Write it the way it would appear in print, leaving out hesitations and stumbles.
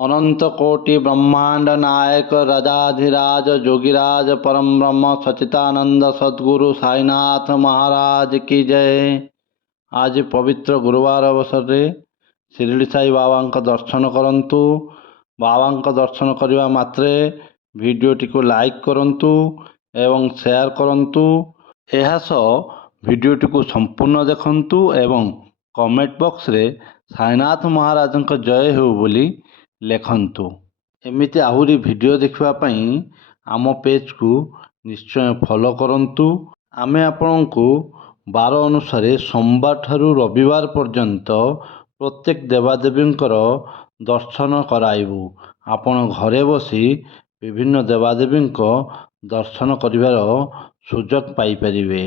अनंत कोटि ब्रह्मांड नायक राजाधिराज जोगिराज परम ब्रह्म सच्चिदानंद सद्गुरु साईनाथ महाराज की जय। आज पवित्र गुरुवार अवसर रे शिरडी साई बाबा दर्शन करंतु। बाबा दर्शन करने मात्रे भिडियोटी को लाइक करंतु एवं शेयर करंतु। यह भिडियोटी को संपूर्ण देखंतु एवं कमेंट बॉक्स रे साईनाथ महाराज जय हो बोली लेखंतु। एमिति आहुरी भिडियो देखिबा पई आम पेज को निश्चय फॉलो करंतु। आमे आपनकु बार अनुसार सोमवार ठारू रविवार पर्यंत प्रत्येक देवादेवींकर दर्शन कराइबु। आपण घरे बसी विभिन्न देवादेवींक दर्शन करिवार सुजोग पाई परिबे।